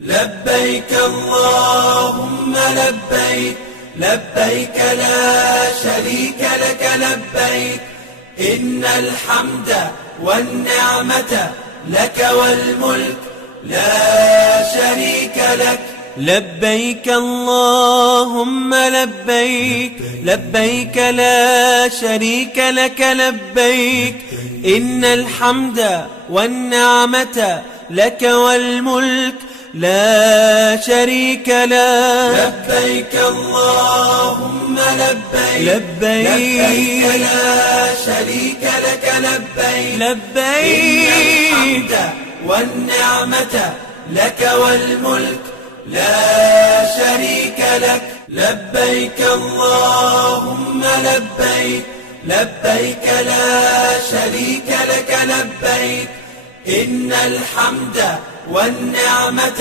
لبيك اللهم لبيك، لبيك لا شريك لك لبيك، إن الحمد والنعمة لك والملك لا شريك لك. لبيك اللهم لبيك، لبيك لا شريك لك لبيك، إن الحمد والنعمة لك والملك لا شريك لك. لبيك اللهم لبيك، لبيك لا شريك لك لبيك، لبيك إن الحمد والنعمة لك والملك لا شريك لك. لبيك اللهم لبيك، لبيك لا شريك لك لبيك، إن الحمد والنعمة